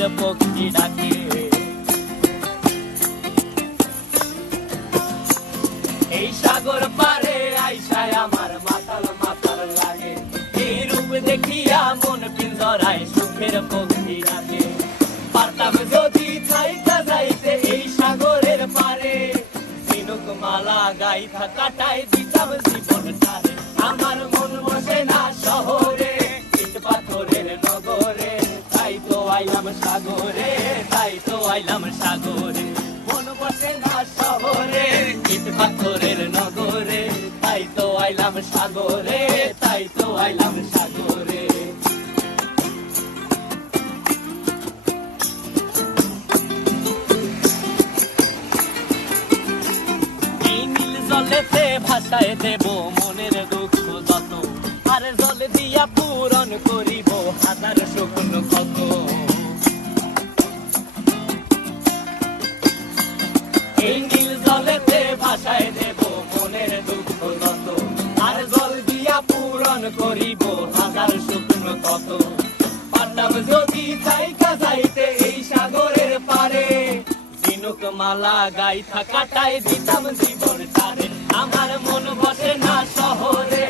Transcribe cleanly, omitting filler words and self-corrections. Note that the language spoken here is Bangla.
সুখের পক্ষী ডাকে। এই সাগর পারে আইসায় আমার মাতাল মাতাল লাগে, এই রূপ দেখিয়া মন পিঞ্জরায় সুখের পক্ষী ডাকে। পারতাম যদি থাইকা যাইতে এই সাগরের পারে, ঝিনুক মালা গাইথা কাটাই দিতাম জীবনটারে। আমার মন বসে না শহরে, ইট পাথরের নগরে, তাই তো আইলাম সাগরে, তাই তো আইলাম সাগরে। মন বসে না শহরে, ইট পাথরের নগরে, তাই তো আইলাম সাগরে, তাই তো আইলাম সাগরে। জলেতে ভাসায় দেব মনের দুঃখ যত, আর জল দিয়া পূরণ করিব হাজার স্বপ্ন কত। এই নীল জলেতে ভাসায় দেব মনের দুঃখ যত, আর জল দিয়া পূরণ করিব হাজার স্বপ্ন কত। পারতাম যদি থাইকা যাইতে এই সাগরের পারে, ঝিনুক মালা গাইথা কাটাই দিতাম জীবনটারে। আমার মন বসে না শহরে,